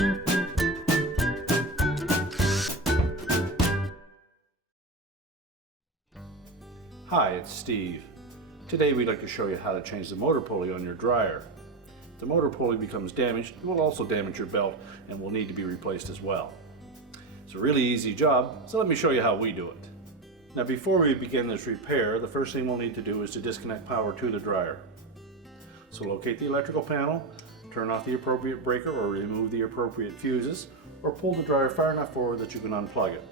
Hi, it's Steve. Today we'd like to show you how to change the motor pulley on your dryer. If the motor pulley becomes damaged, it will also damage your belt and will need to be replaced as well. It's a really easy job, so let me show you how we do it. Now before we begin this repair, the first thing we'll need to do is to disconnect power to the dryer. So locate the electrical panel, turn off the appropriate breaker or remove the appropriate fuses, or pull the dryer far enough forward that you can unplug it.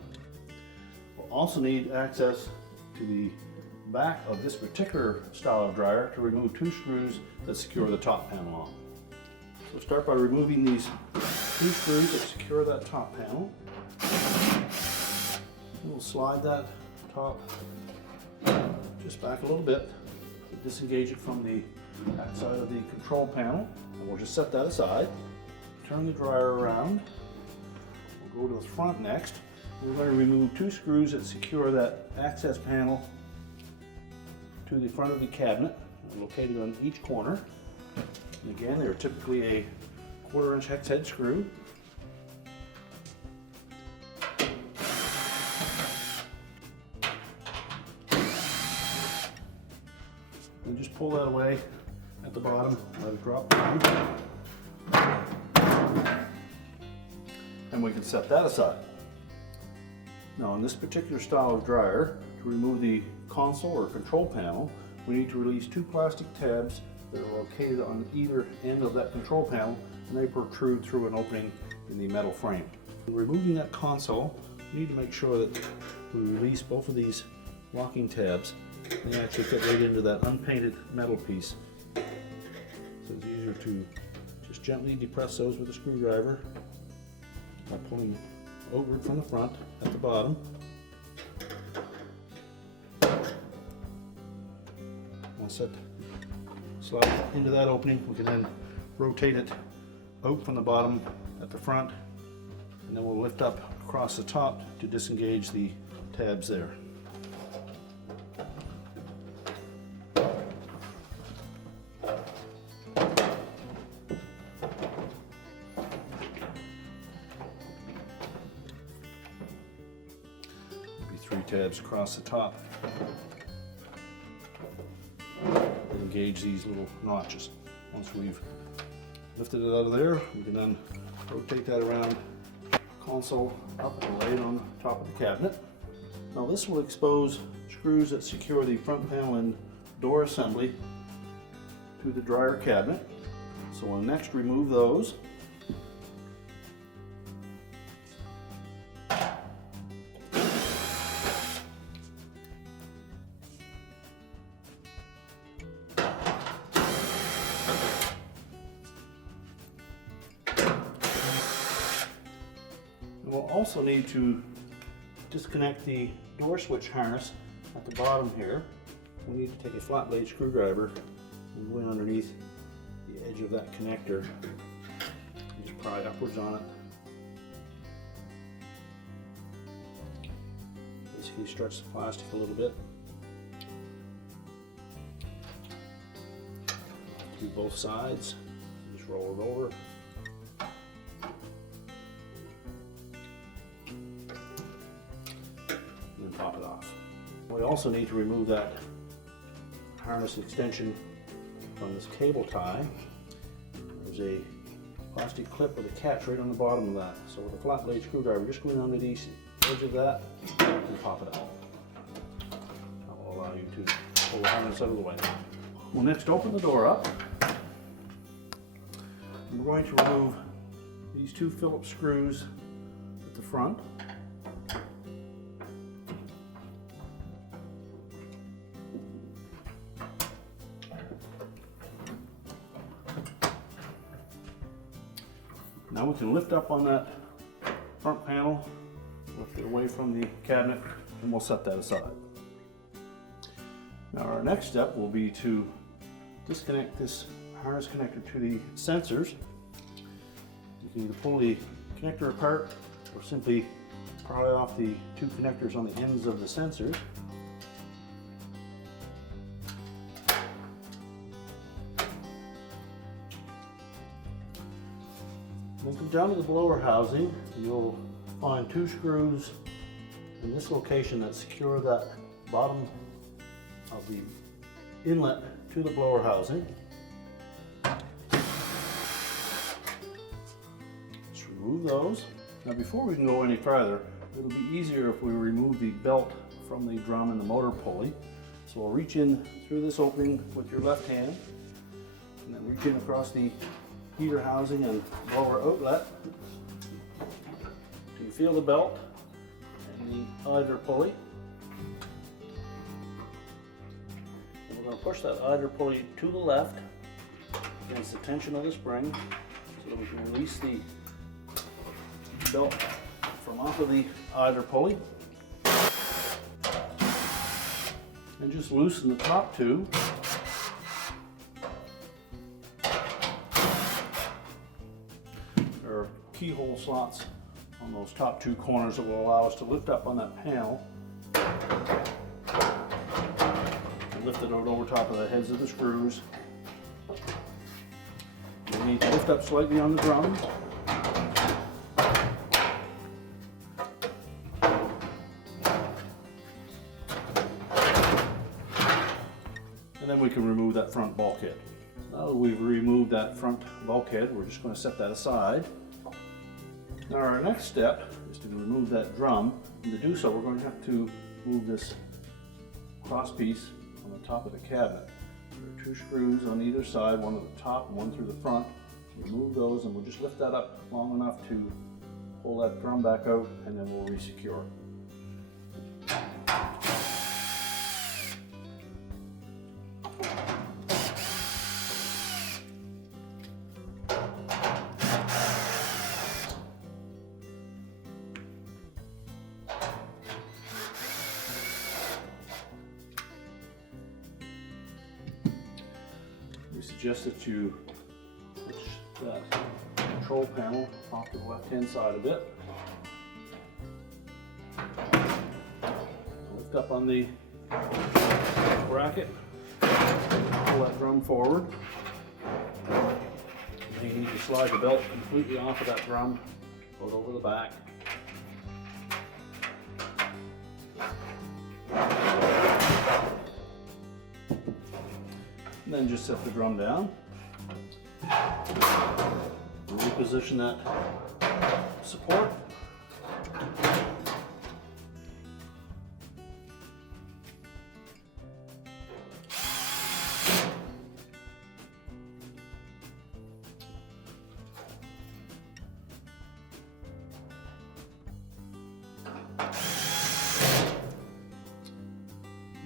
We'll also need access to the back of this particular style of dryer to remove two screws that secure the top panel on. So start by removing these two screws that secure that top panel. We'll slide that top just back a little bit to disengage it from the back side of the control panel, and we'll just set that aside. Turn the dryer around. We'll go to the front next. We're going to remove two screws that secure that access panel to the front of the cabinet, located on each corner. And again, they're typically a 1/4 inch hex head screw. And just pull that away at the bottom, let it drop down. And we can set that aside. Now on this particular style of dryer, to remove the console or control panel, we need to release two plastic tabs that are located on either end of that control panel, and they protrude through an opening in the metal frame. In removing that console, we need to make sure that we release both of these locking tabs. They actually fit right into that unpainted metal piece. So it's easier to just gently depress those with a screwdriver by pulling over from the front at the bottom. Once that slides into that opening, we can then rotate it out from the bottom at the front, and then we'll lift up across the top to disengage the tabs there. Maybe 3 tabs across the top. Engage these little notches. Once we've lifted it out of there, we can then rotate that around console up and lay it on the top of the cabinet. Now this will expose screws that secure the front panel and door assembly to the dryer cabinet. So we'll next remove those. We'll also need to disconnect the door switch harness at the bottom here. We need to take a flat blade screwdriver and go in underneath the edge of that connector and just pry upwards on it. Basically stretch the plastic a little bit. Do both sides, just roll it over. Pop it off. We also need to remove that harness extension from this cable tie. There's a plastic clip with a catch right on the bottom of that. So with a flat blade screwdriver, just go in under the edge of that and pop it out. That will allow you to pull the harness out of the way. We'll next open the door up. We're going to remove these 2 Phillips screws at the front. Now we can lift up on that front panel, lift it away from the cabinet, and we'll set that aside. Now our next step will be to disconnect this harness connector to the sensors. You can either pull the connector apart or simply pry off the 2 connectors on the ends of the sensors. Then get down to the blower housing, you'll find 2 screws in this location that secure that bottom of the inlet to the blower housing. Let's remove those. Now before we can go any farther, it'll be easier if we remove the belt from the drum and the motor pulley. So we'll reach in through this opening with your left hand, and then reach in across the heater housing and blower outlet. You can feel the belt and the idler pulley. And we're going to push that idler pulley to the left against the tension of the spring so that we can release the belt from off of the idler pulley. And just loosen the top 2. There are keyhole slots on those top 2 corners that will allow us to lift up on that panel and lift it out over top of the heads of the screws. You need to lift up slightly on the drum. And then we can remove that front bulkhead. Now that we've removed that front bulkhead, we're just going to set that aside. Now our next step is to remove that drum, and to do so we're going to have to move this cross piece on the top of the cabinet. There are 2 screws on either side, one at the top and one through the front. Remove those and we'll just lift that up long enough to pull that drum back out, and then we'll resecure it. We suggest that you push that control panel off to the left-hand side a bit. Lift up on the bracket, pull that drum forward. Then you need to slide the belt completely off of that drum, go over the back. And then just set the drum down. Reposition that support.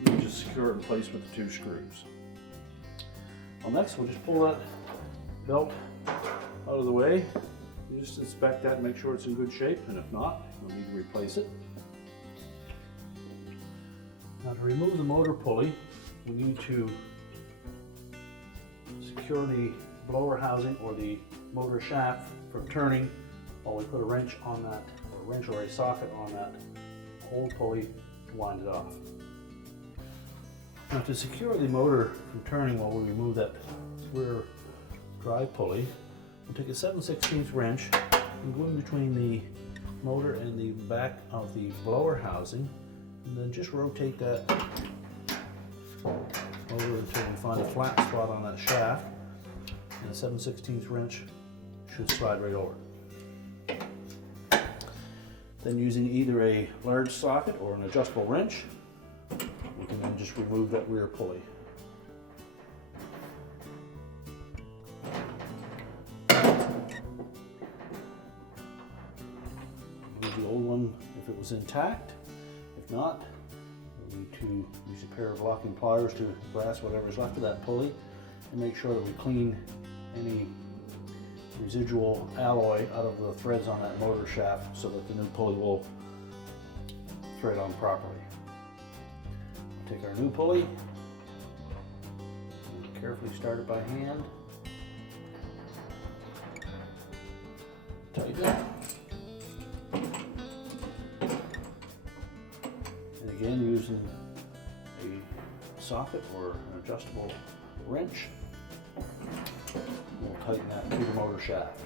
You just secure it in place with the 2 screws. Well, next we'll just pull that belt out of the way. You just inspect that and make sure it's in good shape, and if not, we'll need to replace it. Now to remove the motor pulley, we need to secure the blower housing or the motor shaft from turning while we put a wrench on that, or a wrench or a socket on that old pulley to wind it off. Now to secure the motor from turning while we remove that rear drive pulley, we'll take a 7/16 wrench and go in between the motor and the back of the blower housing, and then just rotate that over until we find a flat spot on that shaft, and the 7/16 wrench should slide right over. Then using either a large socket or an adjustable wrench, we can then just remove that rear pulley. Remove the old one if it was intact. If not, we need to use a pair of locking pliers to brass whatever's left of that pulley and make sure that we clean any residual alloy out of the threads on that motor shaft so that the new pulley will thread on properly. Take our new pulley and carefully start it by hand. Tighten it. And again, using a socket or an adjustable wrench, we'll tighten that to the motor shaft.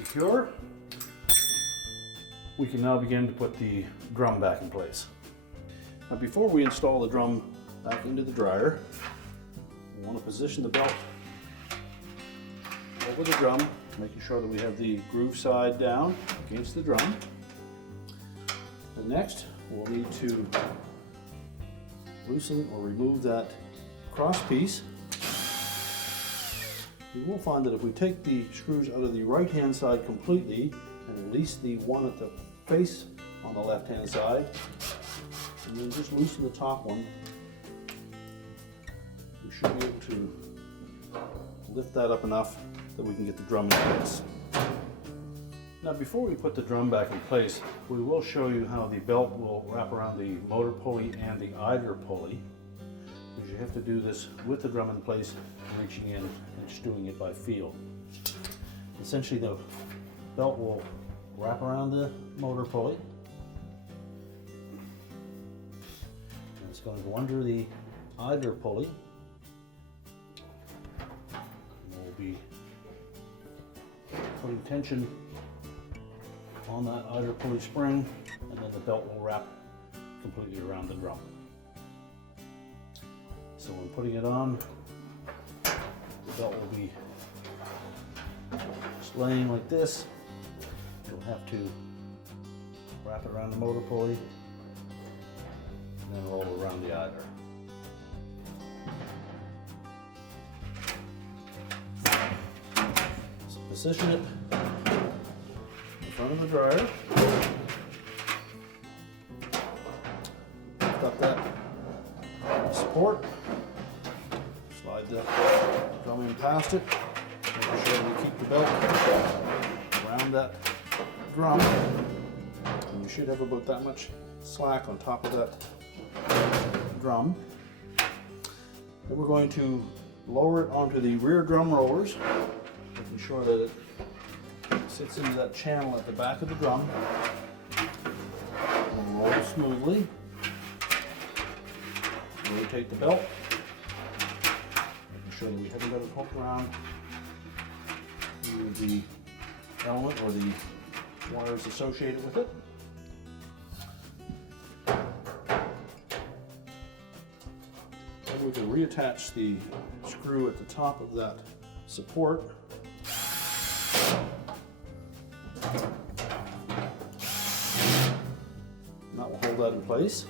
secure, we can now begin to put the drum back in place. Now before we install the drum back into the dryer, we want to position the belt over the drum, making sure that we have the groove side down against the drum. And next, we'll need to loosen or remove that cross piece. You will find that if we take the screws out of the right hand side completely and release the one at the face on the left hand side, and then just loosen the top one, we should be able to lift that up enough that we can get the drum in place. Now before we put the drum back in place, we will show you how the belt will wrap around the motor pulley and the idler pulley, because you have to do this with the drum in place, reaching in and just doing it by feel. Essentially the belt will wrap around the motor pulley, and it's going to go under the idler pulley, and we'll be putting tension on that idler pulley spring, and then the belt will wrap completely around the drum. So when putting it on, the belt will be just laying like this. You'll have to wrap it around the motor pulley and then roll it around the idler. So position it in front of the dryer. Lift up that support. Slide the drum in past it. Make sure we keep the belt around that drum. And you should have about that much slack on top of that drum. Then we're going to lower it onto the rear drum rollers, making sure that it sits into that channel at the back of the drum and roll smoothly. Rotate the belt, making sure that we haven't got it hooked around to the element or the wires associated with it. Then we can reattach the screw at the top of that support. And that will hold that in place.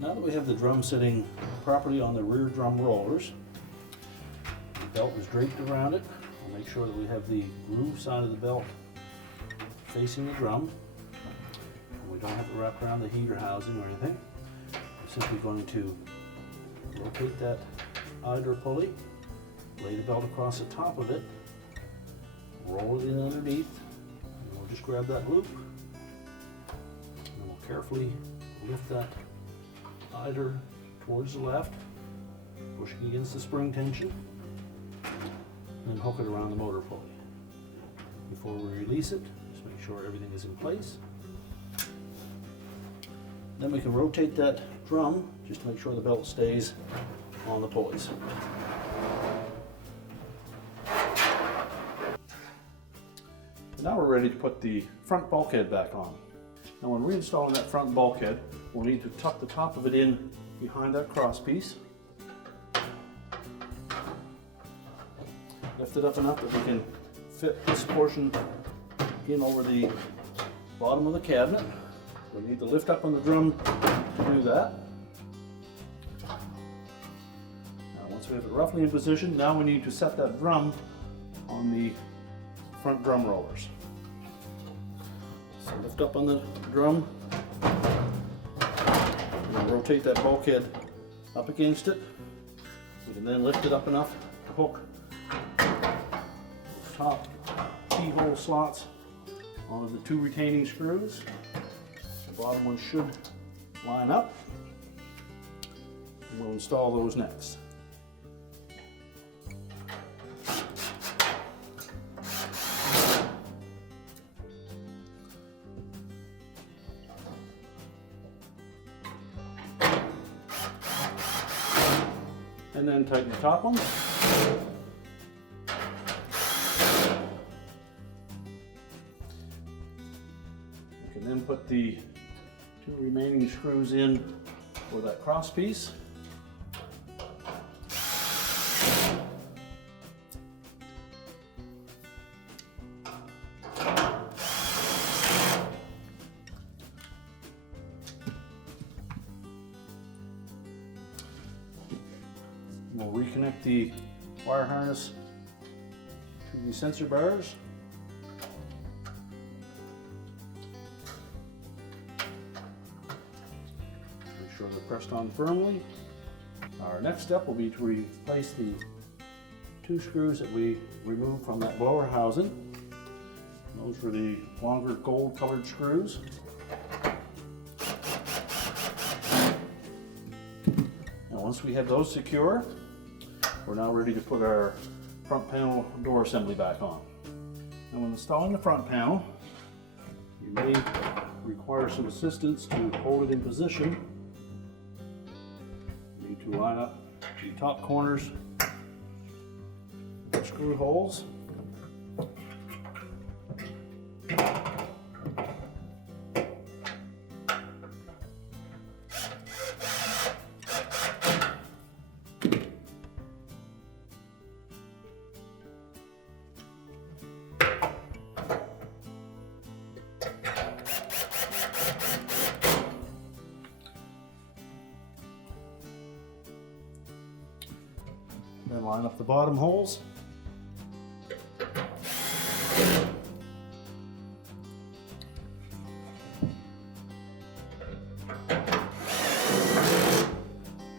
Now that we have the drum sitting properly on the rear drum rollers, the belt is draped around it. We'll make sure that we have the groove side of the belt facing the drum. And we don't have to wrap around the heater housing or anything. We're simply going to rotate that idler pulley, lay the belt across the top of it, roll it in underneath, and we'll just grab that loop, and we'll carefully lift that idler towards the left, pushing against the spring tension, and then hook it around the motor pulley. Before we release it, just make sure everything is in place. Then we can rotate that drum just to make sure the belt stays on the pulleys. And now we're ready to put the front bulkhead back on. Now when reinstalling that front bulkhead, we'll need to tuck the top of it in behind that cross piece. Lift it up enough that we can fit this portion in over the bottom of the cabinet. We need to lift up on the drum to do that. Now once we have it roughly in position, now we need to set that drum on the front drum rollers. So lift up on the drum, and then rotate that bulkhead up against it. We can then lift it up enough to hook those top keyhole slots onto the two retaining screws. The bottom one should line up, and we'll install those next. and then tighten the top one. You can then put the 2 remaining screws in for that cross piece. We'll reconnect the wire harness to the sensor bars. Make sure they're pressed on firmly. Our next step will be to replace the 2 screws that we removed from that blower housing. Those were the longer gold colored screws. Now once we have those secure, we're now ready to put our front panel door assembly back on. Now when installing the front panel, you may require some assistance to hold it in position. You need to line up the top corners with screw holes. Then line up the bottom holes.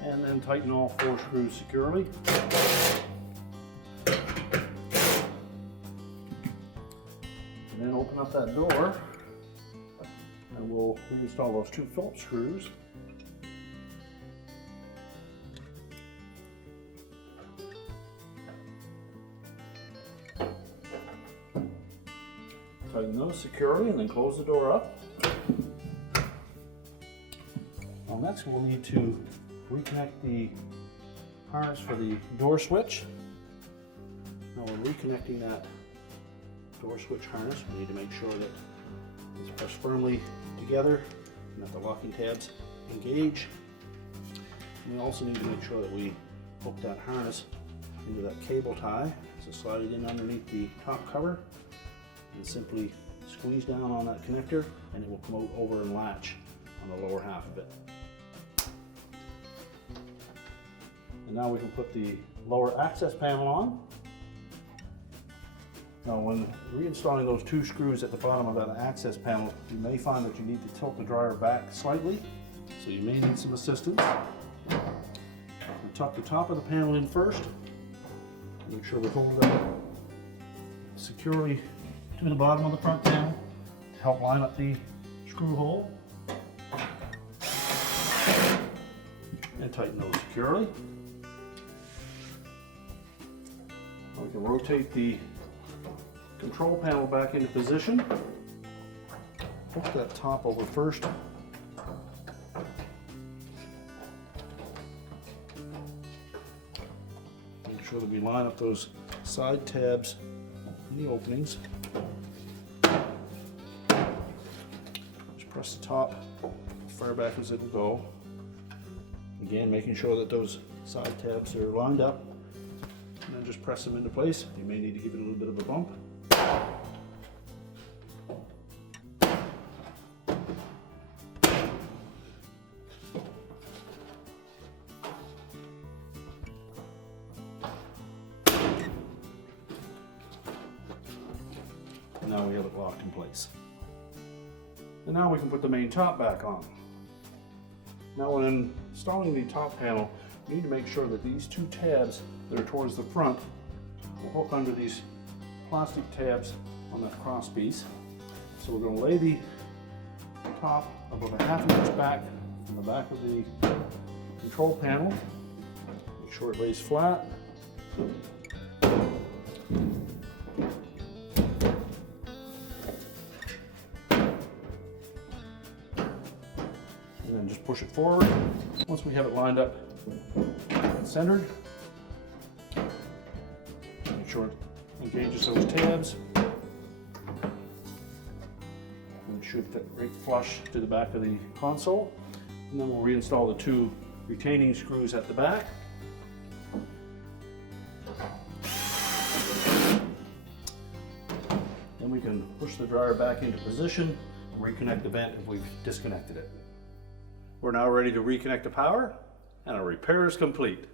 And then tighten all 4 screws securely. And then open up that door and we'll reinstall those 2 Phillips screws. Tighten those securely and then close the door up. Now next we'll need to reconnect the harness for the door switch. Now we're reconnecting that door switch harness. We need to make sure that it's pressed firmly together and that the locking tabs engage. And we also need to make sure that we hook that harness into that cable tie. So slide it in underneath the top cover and simply squeeze down on that connector and it will come out over and latch on the lower half of it. And now we can put the lower access panel on. Now when reinstalling those 2 screws at the bottom of that access panel, you may find that you need to tilt the dryer back slightly, so you may need some assistance. We'll tuck the top of the panel in first. Make sure we hold it securely to the bottom of the front panel to help line up the screw hole. And tighten those securely. Now we can rotate the control panel back into position. Hook that top over first. Make sure that we line up those side tabs in the openings. Just press the top as far back as it'll go. Again, making sure that those side tabs are lined up. And then just press them into place. You may need to give it a little bit of a bump. And now we have it locked in place. And now we can put the main top back on. Now when installing the top panel, you need to make sure that these 2 tabs that are towards the front will hook under these plastic tabs on that cross piece. So we're going to lay the top about a ½ inch back from the back of the control panel. Make sure it lays flat. And then just push it forward. Once we have it lined up and centered, sure it engages those tabs. It should fit right flush to the back of the console. And then we'll reinstall the 2 retaining screws at the back. Then we can push the dryer back into position and reconnect the vent if we've disconnected it. We're now ready to reconnect the power, and our repair is complete.